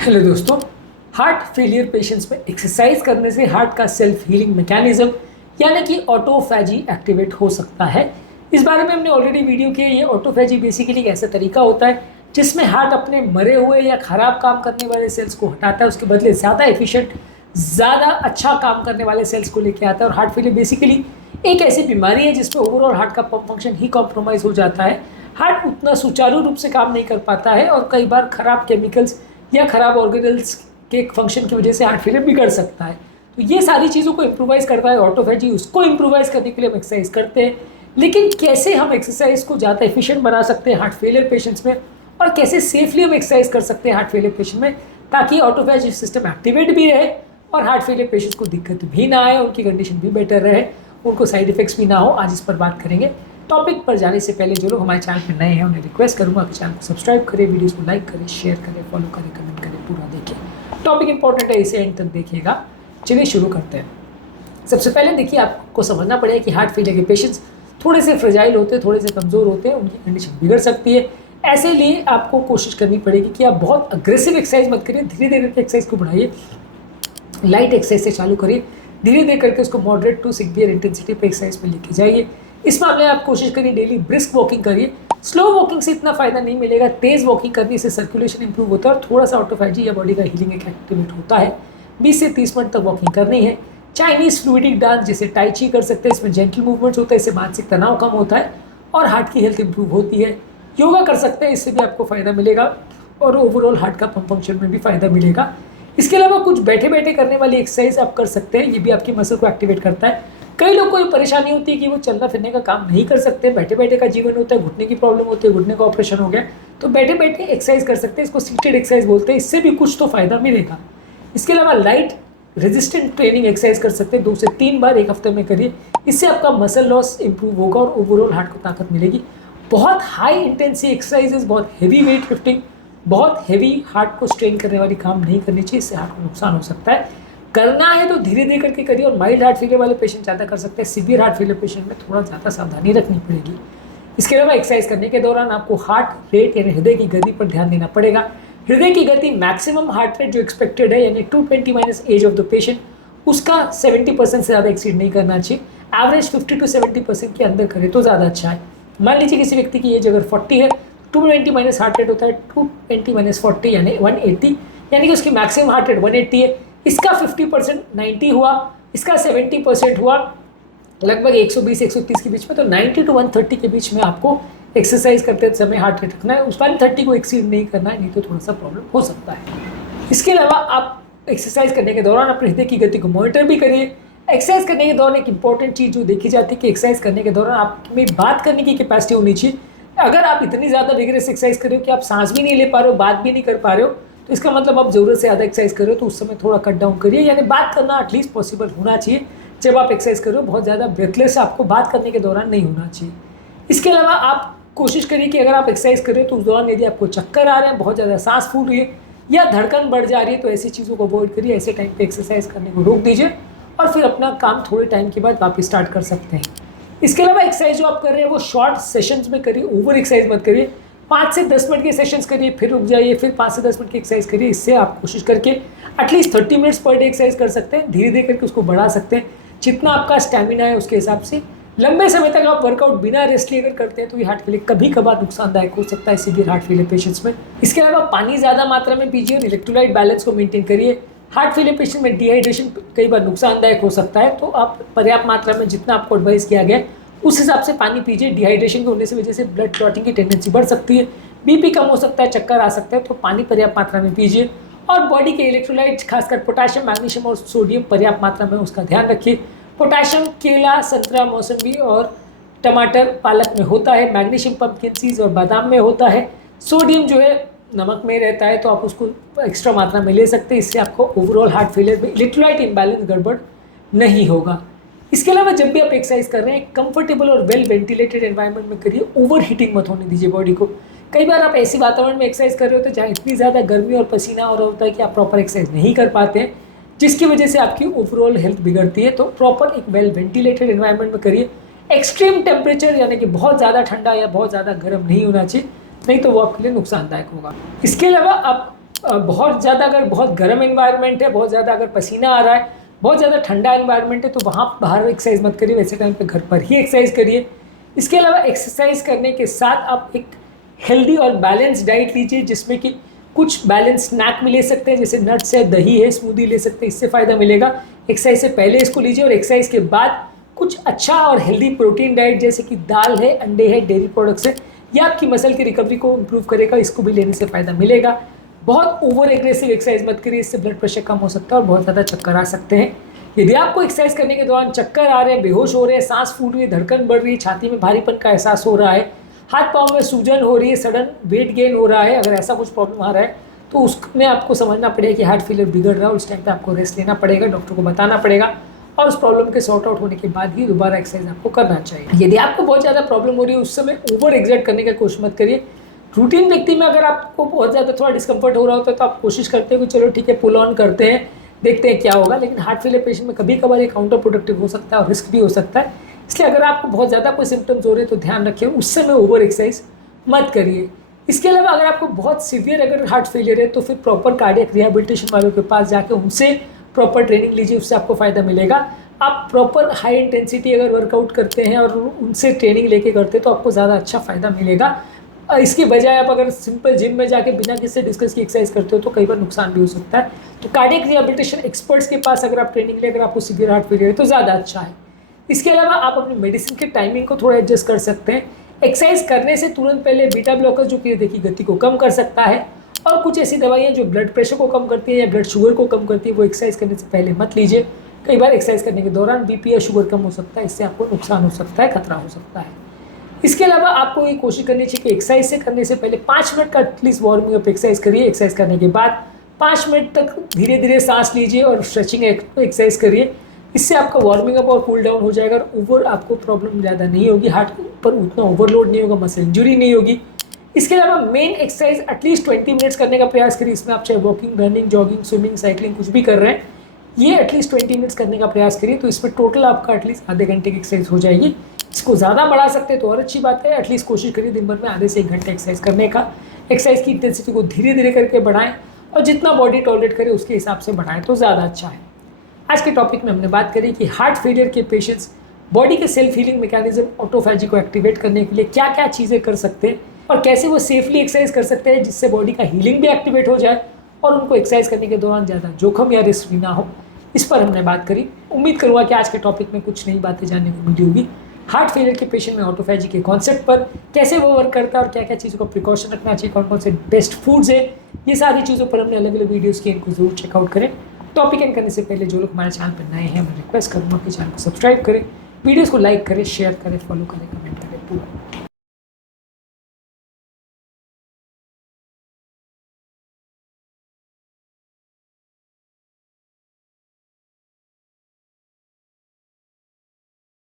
Hello दोस्तों। Heart failure patients में exercise करने से हार्ट का सेल्फ हीलिंग मैकेनिज्म यानी कि ऑटोफैजी एक्टिवेट हो सकता है। इस बारे में हमने ऑलरेडी वीडियो किया। ये ऑटोफैजी बेसिकली एक ऐसा तरीका होता है जिसमें हार्ट अपने मरे हुए या खराब काम करने वाले सेल्स को हटाता है, उसके बदले ज़्यादा एफिशिएंट, ज़्यादा अच्छा काम करने वाले सेल्स को लेके आता है। और हार्ट फेलियर बेसिकली एक ऐसी बीमारी है जिसमें ओवरऑल हार्ट का पंप फंक्शन ही कॉम्प्रोमाइज़ हो जाता है। हार्ट उतना सुचारू रूप से काम नहीं कर पाता है और कई बार खराब केमिकल्स या खराब ऑर्गेनल्स के फंक्शन की वजह से हार्ट फेलियर बिगड़ सकता है। तो ये सारी चीज़ों को इम्प्रोवाइज़ करता है ऑटोफैजी। उसको इम्प्रोवाइज़ करने के लिए हम एक्सरसाइज करते हैं, लेकिन कैसे हम एक्सरसाइज को ज़्यादा एफिशिएंट बना सकते हैं हार्ट फेलियर पेशेंट्स में, और कैसे सेफली हम एक्सरसाइज कर सकते हैं हार्ट फेलियर पेशेंट में ताकि ऑटोफैजी सिस्टम एक्टिवेट भी रहे और हार्ट फेलियर पेशेंट्स को दिक्कत भी ना आए, उनकी कंडीशन भी बेटर रहे, उनको साइड इफेक्ट्स भी ना हो। आज इस पर बात करेंगे। टॉपिक पर जाने से पहले जो लोग हमारे चैनल पर नए हैं उन्हें रिक्वेस्ट करूंगा कि चैनल को सब्सक्राइब करें, वीडियोस को लाइक करें, शेयर करें, फॉलो करें, कमेंट करें, पूरा देखिए। टॉपिक इंपॉर्टेंट है, इसे एंड तक देखिएगा। चलिए शुरू करते हैं। सबसे पहले देखिए, आपको समझना पड़ेगा कि हार्ट फेलियर के पेशेंट्स थोड़े से फ्रेजाइल होते हैं, थोड़े से कमज़ोर होते हैं, उनकी कंडीशन बिगड़ सकती है। ऐसे लिए आपको कोशिश करनी पड़ेगी कि आप बहुत अग्रेसिव एक्सरसाइज मत करिए, धीरे धीरे करके एक्सरसाइज को बढ़ाइए। लाइट एक्सरसाइज से चालू करिए, धीरे धीरे करके उसको मॉडरेट टू सिवियर इंटेंसिटी पे एक्सरसाइज पे लेके जाइए। इस मामले में आप कोशिश करिए डेली ब्रिस्क वॉकिंग करिए। स्लो वॉकिंग से इतना फायदा नहीं मिलेगा, तेज वॉकिंग करने से सर्कुलेशन इंप्रूव होता है और थोड़ा सा ऑटोफैजी या बॉडी का हीलिंग एक्टिवेट होता है। 20 से 30 मिनट तक वॉकिंग करनी है। चाइनीज फ्लूइडिक डांस जैसे टाई ची कर सकते हैं, इसमें जेंटल मूवमेंट्स होता है, इससे मानसिक तनाव कम होता है और हार्ट की हेल्थ इंप्रूव होती है। योगा कर सकते हैं, इससे भी आपको फायदा मिलेगा और ओवरऑल हार्ट का पंप फंक्शन में भी फायदा मिलेगा। इसके अलावा कुछ बैठे बैठे करने वाली एक्सरसाइज आप कर सकते हैं, ये भी आपकी मसल को एक्टिवेट करता है। कई लोग को ये परेशानी होती है कि वो चलना फिरने का काम नहीं कर सकते, बैठे बैठे का जीवन होता है, घुटने की प्रॉब्लम होती है, घुटने का ऑपरेशन हो गया, तो बैठे बैठे एक्सरसाइज कर सकते हैं। इसको सीटेड एक्सरसाइज बोलते हैं, इससे भी कुछ तो फायदा मिलेगा। इसके अलावा लाइट रेजिस्टेंट ट्रेनिंग एक्सरसाइज कर सकते हैं, 2 से 3 बार एक हफ्ते में करिए। इससे आपका मसल लॉस इंप्रूव होगा और ओवरऑल हार्ट को ताकत मिलेगी। बहुत हाई इंटेंसिटी एक्सरसाइजेज, बहुत हैवी वेट लिफ्टिंग, बहुत हैवी हार्ट को स्ट्रेन करने वाली काम नहीं करनी चाहिए, इससे हार्ट को नुकसान हो सकता है। करना है तो धीरे धीरे करके करिए और माइल्ड हार्ट फेलियर वाले पेशेंट ज़्यादा कर सकते हैं, सीवियर हार्ट फेलियर पेशेंट में थोड़ा ज़्यादा सावधानी रखनी पड़ेगी। इसके अलावा एक्सरसाइज करने के दौरान आपको हार्ट रेट यानी हृदय की गति पर ध्यान देना पड़ेगा। हृदय की गति मैक्सिमम हार्ट रेट जो एक्सपेक्टेड है यानी 220 minus age of the patient, उसका 70% से ज़्यादा एक्सीड नहीं करना चाहिए। एवरेज 50 to 70% के अंदर करे तो ज़्यादा अच्छा है। मान लीजिए किसी व्यक्ति की एज अगर 40 है, 220 माइनस हार्ट रेट होता है 220 माइनस 40 यानी 180, यानी कि उसकी मैक्सिमम हार्ट रेट 180 है। इसका 50% 90 हुआ, इसका 70% हुआ, लगभग 120-130 के बीच में। तो 90 to 130 के बीच में आपको एक्सरसाइज करते समय हार्ट रेट रखना है, उस 130 को एक्सीड नहीं करना है, नहीं तो थोड़ा सा प्रॉब्लम हो सकता है। इसके अलावा आप एक्सरसाइज करने के दौरान अपने हृदय की गति को मॉनिटर भी करिए। एक्सरसाइज करने के दौरान एक इंपॉर्टेंट चीज़ जो देखी जाती है कि एक्सरसाइज करने के दौरान आप में बात करने की कैपेसिटी होनी चाहिए। अगर आप इतनी ज़्यादा विगरस एक्सरसाइज कर रहे हो कि आप सांस भी नहीं ले पा रहे हो, बात भी नहीं कर पा रहे हो, तो इसका मतलब आप ज़रूरत से ज़्यादा एक्सरसाइज कर रहे हो, तो उस समय थोड़ा कट डाउन करिए, यानी बात करना एटलीस्ट पॉसिबल होना चाहिए जब आप एक्सरसाइज कर रहे हो। बहुत ज़्यादा ब्रेथलेस आपको बात करने के दौरान नहीं होना चाहिए। इसके अलावा आप कोशिश करिए कि अगर आप एक्सरसाइज कर रहे हो तो उस दौरान यदि आपको चक्कर आ रहे हैं, बहुत ज़्यादा सांस फूल रही है या धड़कन बढ़ जा रही है, तो ऐसी चीज़ों को अवॉइड करिए। ऐसे टाइम पे एक्सरसाइज करने को रोक दीजिए और फिर अपना काम थोड़े टाइम के बाद वापस स्टार्ट कर सकते हैं। इसके अलावा एक्सरसाइज जो आप कर रहे हैं वो शॉर्ट सेशंस में करिए, ओवर एक्सरसाइज मत करिए। 5 से 10 मिनट के सेशंस करिए, फिर रुक जाइए, फिर 5 से 10 मिनट की एक्सरसाइज करिए। इससे आप कोशिश करके at least 30 minutes per day exercise कर सकते हैं। धीरे धीरे करके उसको बढ़ा सकते हैं, जितना आपका स्टैमिना है उसके हिसाब से। लंबे समय तक आप वर्कआउट बिना रेस्ट लिए अगर करते हैं तो ये हार्ट के लिए कभी कभार नुकसानदायक हो सकता है, सीवियर हार्ट फेलियर पेशेंट्स में। इसके अलावा पानी ज़्यादा मात्रा में पीजिए और इलेक्ट्रोलाइट बैलेंस को मेंटेन करिए। हार्ट फेलियर पेशेंट में डिहाइड्रेशन कई बार नुकसानदायक हो सकता है, तो आप पर्याप्त मात्रा में जितना आपको एडवाइस किया गया है उस हिसाब से पानी पीजिए। डिहाइड्रेशन के होने से वजह से ब्लड क्लॉटिंग की टेंडेंसी बढ़ सकती है, बीपी कम हो सकता है, चक्कर आ सकता है, तो पानी पर्याप्त मात्रा में पीजिए। और बॉडी के इलेक्ट्रोलाइट खासकर पोटाशियम, मैग्नीशियम और सोडियम पर्याप्त मात्रा में उसका ध्यान रखिए। पोटाशियम केला, संतरा, मौसम्बी और टमाटर, पालक में होता है। मैग्नीशियम पम्पकिन सीड्स और बादाम में होता है। सोडियम जो है नमक में रहता है, तो आप उसको एक्स्ट्रा मात्रा में ले सकते हैं। इससे आपको ओवरऑल हार्ट फेलियर में इलेक्ट्रोलाइट इम्बैलेंस गड़बड़ नहीं होगा। इसके अलावा जब भी आप एक्सरसाइज कर रहे हैं कंफर्टेबल और वेल वेंटिलेटेड एनवायरनमेंट में करिए, ओवर हीटिंग मत होने दीजिए बॉडी को। कई बार आप ऐसी वातावरण में एक्सरसाइज कर रहे होते हैं जहाँ इतनी ज़्यादा गर्मी और पसीना हो रहा होता है कि आप प्रॉपर एक्सरसाइज नहीं कर पाते हैं, जिसकी वजह से आपकी ओवरऑल हेल्थ बिगड़ती है। तो प्रॉपर एक वेल वेंटिलेटेड एनवायरनमेंट में करिए। एक्सट्रीम टेम्परेचर यानी कि बहुत ज़्यादा ठंडा या बहुत ज़्यादा गर्म नहीं होना चाहिए, नहीं तो वो आपके लिए नुकसानदायक होगा। इसके अलावा आप बहुत ज़्यादा अगर बहुत गर्म एनवायरनमेंट है, बहुत ज़्यादा अगर पसीना आ रहा है, बहुत ज़्यादा ठंडा एनवायरनमेंट है, तो वहाँ बाहर एक्सरसाइज मत करिए, वैसे टाइम पे घर पर ही एक्सरसाइज करिए। इसके अलावा एक्सरसाइज करने के साथ आप एक हेल्दी और बैलेंस डाइट लीजिए, जिसमें कि कुछ बैलेंस स्नैक में ले सकते हैं, जैसे नट्स है, दही है, स्मूदी ले सकते हैं, इससे फ़ायदा मिलेगा। एक्सरसाइज से पहले इसको लीजिए और एक्सरसाइज के बाद कुछ अच्छा और हेल्दी प्रोटीन डाइट जैसे कि दाल है, अंडे है, डेयरी प्रोडक्ट्स है, यह आपकी मसल की रिकवरी को इम्प्रूव करेगा, इसको भी लेने से फ़ायदा मिलेगा। बहुत ओवर एग्रेसिव एक्सरसाइज मत करिए, इससे ब्लड प्रेशर कम हो सकता है और बहुत ज़्यादा चक्कर आ सकते हैं। यदि आपको एक्सरसाइज करने के दौरान चक्कर आ रहे हैं, बेहोश हो रहे हैं, सांस फूल रही है, धड़कन बढ़ रही है, छाती में भारीपन का एहसास हो रहा है, हाथ पाँव में सूजन हो रही है, सडन वेट गेन हो रहा है, अगर ऐसा कुछ प्रॉब्लम आ रहा है तो उसमें आपको समझना पड़ेगा कि हार्ट फेलियर बिगड़ रहा है, उस टाइम पे आपको रेस्ट लेना पड़ेगा, डॉक्टर को बताना पड़ेगा और उस प्रॉब्लम के सॉर्ट आउट होने के बाद ही दोबारा एक्सरसाइज आपको करना चाहिए। यदि आपको बहुत ज़्यादा प्रॉब्लम हो रही है, उस समय ओवर एक्सर्ट करने की कोशिश मत करिए। रूटीन व्यक्ति में अगर आपको बहुत ज़्यादा थोड़ा डिस्कम्फर्ट हो रहा होता है तो आप कोशिश करते हैं कि चलो ठीक है, पुल ऑन करते हैं, देखते हैं क्या होगा। लेकिन हार्ट फेलियर पेशेंट में कभी कभार ये काउंटर प्रोडक्टिव हो सकता है और रिस्क भी हो सकता है। इसलिए अगर आपको बहुत ज़्यादा कोई सिम्टम्स हो रहे हैं तो ध्यान रखिए, उस समय ओवर एक्सरसाइज मत करिए। इसके अलावा अगर आपको बहुत सीवियर अगर हार्ट फेलियर है तो फिर प्रॉपर कार्डियक रिहेबिलिटेशन वालों के पास जाके उनसे प्रॉपर ट्रेनिंग लीजिए, उससे आपको फ़ायदा मिलेगा। आप प्रॉपर हाई इंटेंसिटी अगर वर्कआउट करते हैं और उनसे ट्रेनिंग लेके करते हैं तो आपको ज़्यादा अच्छा फ़ायदा मिलेगा। इसके बजाय आप अगर सिंपल जिम में जाके बिना किसी डिस्कस की एक्सरसाइज करते हो तो कई बार नुकसान भी हो सकता है। तो कार्डियक रिहेबिलिटेशन एक्सपर्ट्स के पास अगर आप ट्रेनिंग ले, अगर आपको सीवियर हार्ट फेलियर है तो ज़्यादा अच्छा है। इसके अलावा आप अपनी मेडिसिन के टाइमिंग को थोड़ा एडजस्ट कर सकते हैं। एक्सरसाइज करने से तुरंत पहले बीटा ब्लॉकर जो कि देखिए गति को कम कर सकता है, और कुछ ऐसी दवाइयाँ जो ब्लड प्रेशर को कम करती है या ब्लड शुगर को कम करती है, वो एक्सरसाइज करने से पहले मत लीजिए। कई बार एक्सरसाइज करने के दौरान बीपी या शुगर कम हो सकता है, इससे आपको नुकसान हो सकता है, खतरा हो सकता है। इसके अलावा आपको ये कोशिश करनी चाहिए कि एक्सरसाइज से करने से पहले 5 मिनट का एटलीस्ट वार्मिंग अप एक्सरसाइज करिए। एक्सरसाइज करने के बाद 5 मिनट तक धीरे धीरे सांस लीजिए और स्ट्रेचिंग एक्सरसाइज करिए। इससे आपका वार्मिंग अप और कूल डाउन हो जाएगा और ओवर आपको प्रॉब्लम ज़्यादा नहीं होगी, हार्ट पर उतना ओवरलोड नहीं होगा, मसल इंजुरी नहीं होगी। इसके अलावा मेन एक्सरसाइज एटलीस्ट 20 मिनट्स करने का प्रयास करिए। इसमें आप चाहे walking, running, jogging, swimming, cycling कुछ भी कर रहे हैं, ये एटलीस्ट 20 मिनट्स करने का प्रयास करिए। तो इसमें टोटल आपका एटलीस्ट आधे घंटे की एक्सरसाइज हो जाएगी। इसको ज़्यादा बढ़ा सकते हैं तो और अच्छी बात है। एटलीस्ट कोशिश करिए दिन भर में आधे से 1 घंटे एक्सरसाइज करने का। एक्सरसाइज की इंटेंसिटी को धीरे धीरे करके बढ़ाएं और जितना बॉडी टॉलरेट करे उसके हिसाब से बढ़ाएं तो ज़्यादा अच्छा है। आज के टॉपिक में हमने बात करी कि हार्ट फेलियर के पेशेंट्स बॉडी के सेल्फ हीलिंग मैकेनिज्म ऑटोफैजी को एक्टिवेट करने के लिए क्या क्या चीज़ें कर सकते हैं और कैसे वो सेफली एक्सरसाइज कर सकते हैं जिससे बॉडी का हीलिंग भी एक्टिवेट हो जाए और उनको एक्सरसाइज करने के दौरान ज़्यादा जोखम या रिस्क भी ना हो। इस पर हमने बात करी। उम्मीद करूँगा कि आज के टॉपिक में कुछ नई बातें जानने को मिली होगी। हार्ट फेलियर के पेशेंट में ऑटोफैजी के कॉन्सेप्ट पर, कैसे वो वर्क करता है और क्या क्या चीज़ों का प्रिकॉशन रखना चाहिए, कौन कौन से बेस्ट फूड्स है, ये सारी चीज़ों पर हमने अलग अलग वीडियोज़ की, इनको जरूर चेकआउट करें। टॉपिक एंड करने से पहले जो लोग हमारे चैनल पर नए हैं मैं रिक्वेस्ट करूँगा कि चैनल को सब्सक्राइब करें, वीडियोज़ को लाइक करें, शेयर करें, फॉलो करें, कमेंट